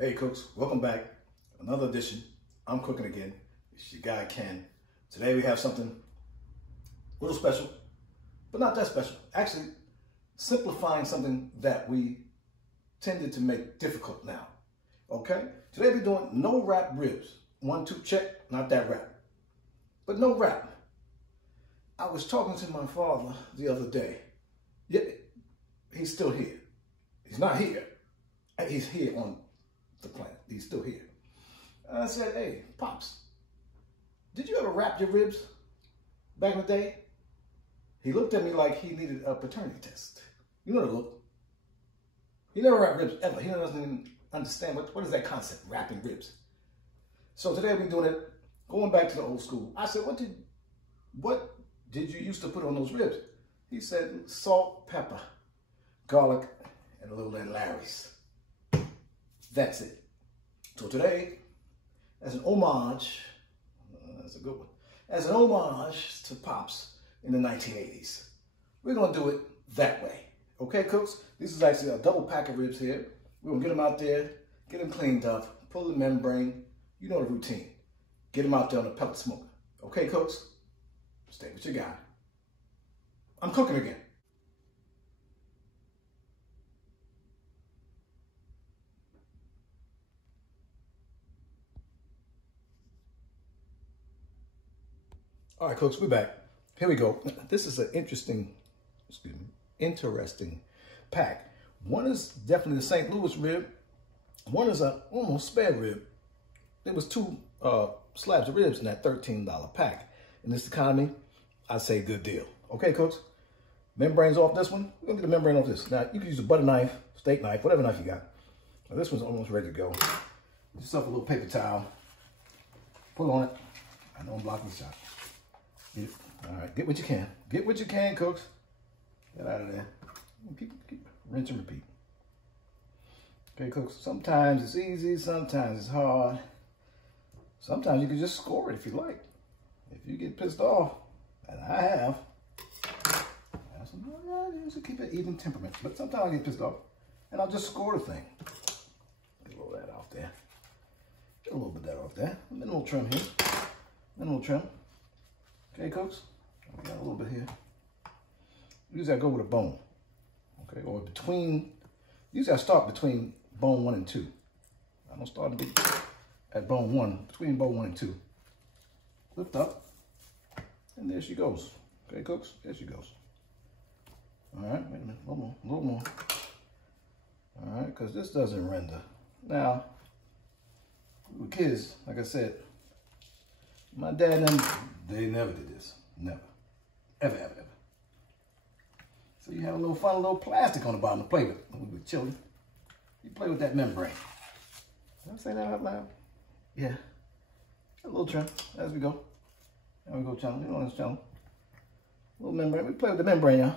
Hey cooks, welcome back. Another edition. I'm cooking again. It's your guy Ken. Today we have something a little special, but not that special. Actually, simplifying something that we tended to make difficult now. Okay? Today we're doing no wrap ribs. 1, 2, check, not that wrap. But no wrap. I was talking to my father the other day. Yeah, he's still here. He's not here. He's here on the planet. He's still here. And I said, hey, Pops, did you ever wrap your ribs back in the day? He looked at me like he needed a paternity test. You know the look. He never wrapped ribs ever. He doesn't even understand what is that concept, wrapping ribs. So today we're doing it, going back to the old school. I said, what did you used to put on those ribs? He said, salt, pepper, garlic, and a little Ed Larry's. That's it. So today, as an homage, that's a good one, as an homage to Pops in the 1980s, we're gonna do it that way. Okay, cooks? This is actually a double pack of ribs here. We're gonna get them out there, get them cleaned up, pull the membrane, you know the routine. Get them out there on the pellet smoker. Okay, cooks? Stay with your guy. I'm cooking again. All right, cooks, we're back. Here we go. This is an interesting pack. One is definitely the St. Louis rib. One is a almost spare rib. There was 2 slabs of ribs in that $13 pack. In this economy, I'd say good deal. Okay, cooks? Membrane's off this one. We're gonna get the membrane off this. Now, you can use a butter knife, steak knife, whatever knife you got. Now, this one's almost ready to go. Get yourself a little paper towel. Pull on it. I know I'm blocking the shot. All right, get what you can. Get what you can, cooks. Get out of there. Keep rinse and repeat. Okay, cooks, sometimes it's easy, sometimes it's hard. Sometimes you can just score it if you like. If you get pissed off, and I have, to keep it even temperament, but sometimes I get pissed off, and I'll just score the thing. Get a little of that off there. Get a little bit of that off there. Minimal trim here. Minimal trim. Okay, cooks? We got a little bit here. Usually I go with a bone. Okay, or between, usually I start between bone 1 and 2. I don't start at bone 1, between bone 1 and 2. Lift up, and there she goes. Okay, cooks? There she goes. All right, wait a minute, a little more. All right, because this doesn't render. Now, we were kids, like I said, my dad and them, they never did this. Never. Ever, ever, ever. So you have a little fun, little plastic on the bottom to play with when we were children. You play with that membrane. Did I say that out loud? Yeah. A little trim as we go. There we go, channel. You know this channel. Little membrane. We play with the membrane, y'all.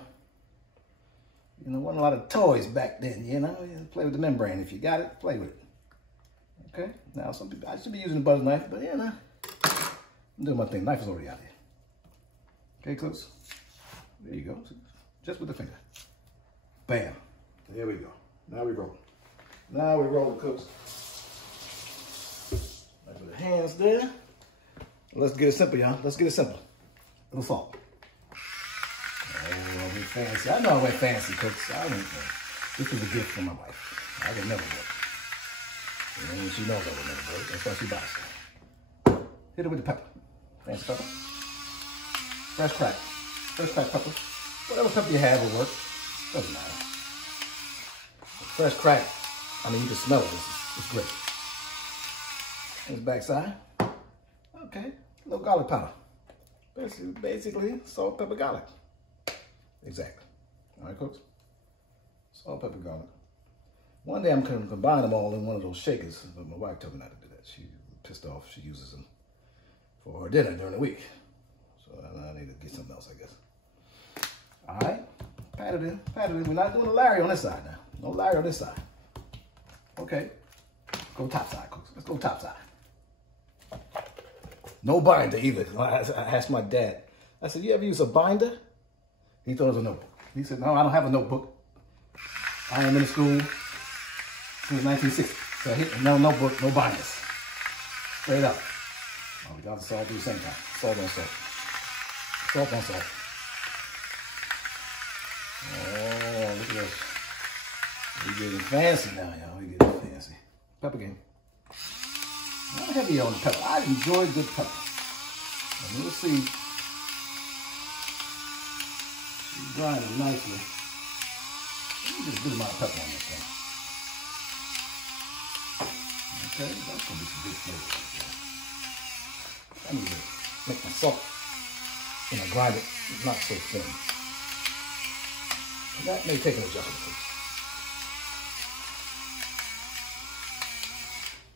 You know, wasn't a lot of toys back then, you know. You play with the membrane. If you got it, play with it. Okay? Now, some people, I should be using a butter knife, but yeah, nah. I'm doing my thing. Knife is already out here. Okay, cooks? There you go. Just with the finger. Bam. There we go. Now we roll. Now we roll the cooks. Right with the hands there. Let's get it simple, y'all. Let's get it simple. A little salt. Oh, we fancy. I know I went fancy, cooks. I went fancy. This was a gift from my wife. I would never work. And she knows I would never work. That's why she buys stuff. Hit it with the pepper. Fancy pepper. Fresh crack. Fresh cracked pepper. Whatever pepper you have will work. Doesn't matter. Fresh crack. I mean, you can smell it. It's great. Here's the back side. Okay. A little garlic powder. Basically, salt, pepper, garlic. Exactly. All right, cooks? Salt, pepper, garlic. One day I'm going to combine them all in one of those shakers, but my wife told me not to do that. She pissed off. She uses them for her dinner during the week. So I need to get something else, I guess. All right, pat it in, pat it in. We're not doing a Larry on this side now. No Larry on this side. Okay, go top side, cooks. Let's go top side. No binder either. I asked my dad. I said, you ever use a binder? He thought it was a notebook. He said, no, I don't have a notebook. I am in school since 1960. So no notebook, no binders. Straight up. Oh, we got the salt at the same time. Salt on salt. Salt on salt. Oh, look at this. We getting fancy now, y'all. We getting fancy. Pepper game. Not heavy on the pepper. I enjoy good pepper. And we'll see. Grind it nicely. Let me get a good amount of pepper on this thing. Okay, that's gonna be some good flavor right there. I need to make my salt when I grind it not so thin. And that may take an adjustment, please.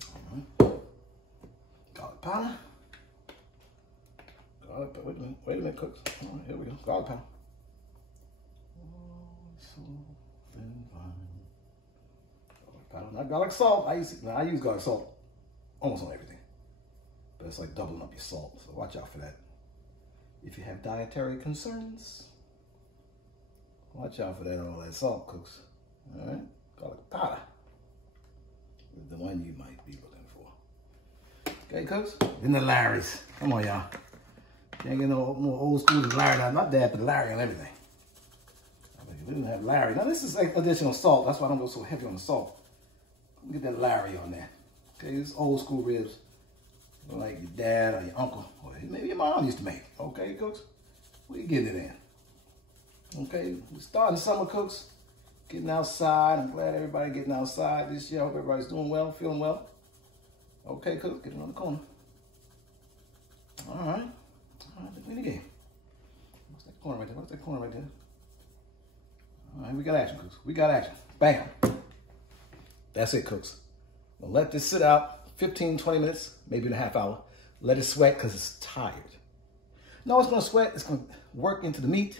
All right. Garlic powder. Garlic powder. Wait a minute, cooks. All right, here we go. Garlic powder. Not garlic salt. I use garlic salt almost on everything, but it's like doubling up your salt. So watch out for that. If you have dietary concerns, watch out for that. All that salt, cooks. All right, garlic powder is the one you might be looking for. Okay, cooks. Then the Larry's. Come on, y'all. Can't get no more old school than Larry. Not that, but Larry and everything. We didn't have Larry. Now this is like additional salt. That's why I don't go so heavy on the salt. Get that Larry on there. Okay, this is old school ribs. Like your dad or your uncle, or maybe your mom used to make. Okay, cooks? We getting it in. Okay, we're starting summer, cooks. Getting outside. I'm glad everybody getting outside this year. I hope everybody's doing well, feeling well. Okay, cooks, get around the corner. All right. All right, let's win the game. What's that corner right there? What's that corner right there? All right, we got action, cooks. We got action. Bam. That's it, cooks. We'll let this sit out 15, 20 minutes, maybe in a half hour. Let it sweat because it's tired. No, it's going to sweat. It's going to work into the meat.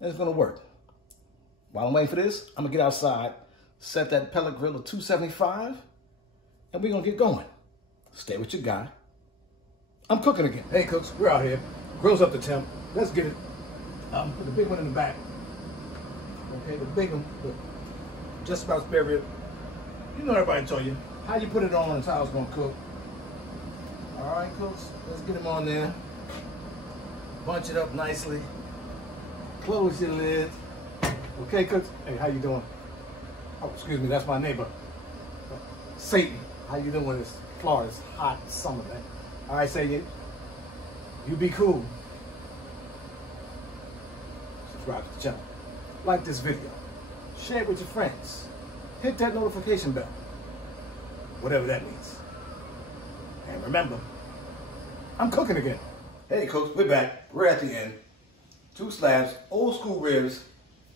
And it's going to work. While I'm waiting for this, I'm going to get outside, set that pellet grill at 275, and we're going to get going. Stay with your guy. I'm cooking again. Hey, cooks, we're out here. Grill's up to temp. Let's get it. Put the big one in the back. Okay, the big one, just about spare rib. You know everybody told you how you put it on is how it's gonna cook. All right, cooks, let's get them on there. Bunch it up nicely. Close your lid. Okay, cooks. Hey, how you doing? Oh, excuse me, that's my neighbor. Satan, how you doing? It's Florida's hot summer day. All right, Satan, you be cool. Subscribe to the channel. Like this video. Share it with your friends. Hit that notification bell. Whatever that means. And remember, I'm cooking again. Hey, cooks, we're back. We're at the end. 2 slabs, old school ribs.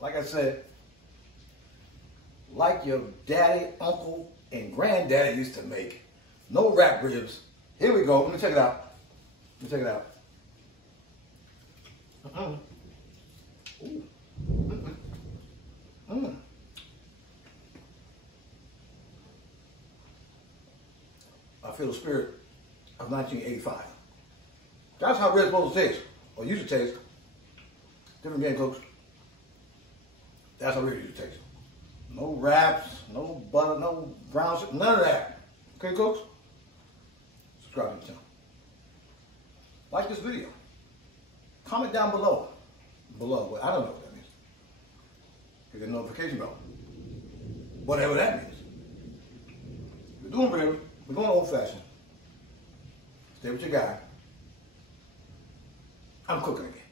Like I said, like your daddy, uncle, and granddaddy used to make. No wrap ribs. Here we go. Let me check it out. Let me check it out. Ooh. I feel the spirit of 1985. That's how ribs supposed to taste, or used to taste. Different game, cooks. That's how ribs used to taste. No wraps, no butter, no brown sugar, none of that. Okay, cooks? Subscribe to the channel. Like this video. Comment down below. I don't know what that means. Hit the notification bell. Whatever that means. We're doing ribs. We're going old fashioned. Stay with your guy. I'm cooking again.